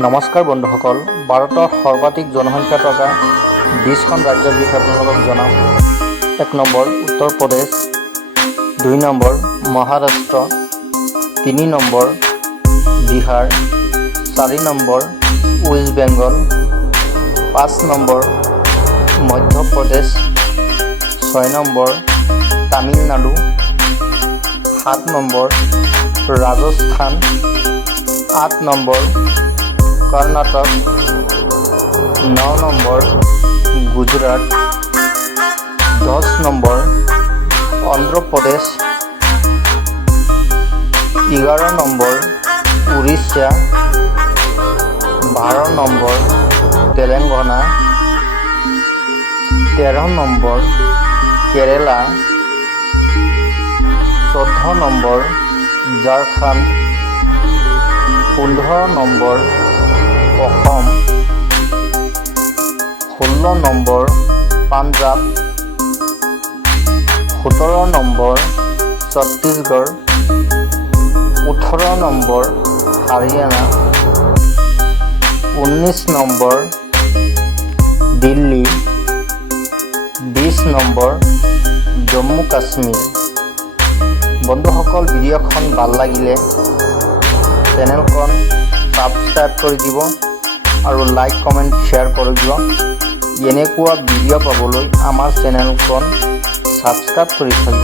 নমস্কাৰ বন্ধুসকল, ভাৰতৰ সৰ্বাধিক জনসংখ্যা থকা 20খন ৰাজ্যৰ বিষয়ে আপোনালোকক জনাম। 1 number Uttar Pradesh, 2 number Maharashtra, 3 number Bihar, 4 number West Bengal, 5 number Madhya Pradesh, 6 number Tamil Nadu, 7 number Rajasthan, 8 number Karnataka, 9 number Gujarat, 10 number Andhra Pradesh, 11 number Orissa, 12 number Telangana, 13 number Kerala, 14 number Jharkhand, 15 number Assam, 16 number Punjab, 17 number Chhattisgarh, 18 number Haryana, 19 number Delhi, 20 number Jammu Kashmir. বন্ধুসকল, ভিডিঅ'খন ভাল লাগিলে চেনেলখন সাবস্ক্ৰাইব কৰি দিব আৰু লাইক কমেণ্ট শ্বেয়াৰ কৰি দিব। এনেকুৱা ভিডিঅ' পাবলৈ আমাৰ চেনেলখন সাবস্ক্ৰাইব কৰি থ'ব।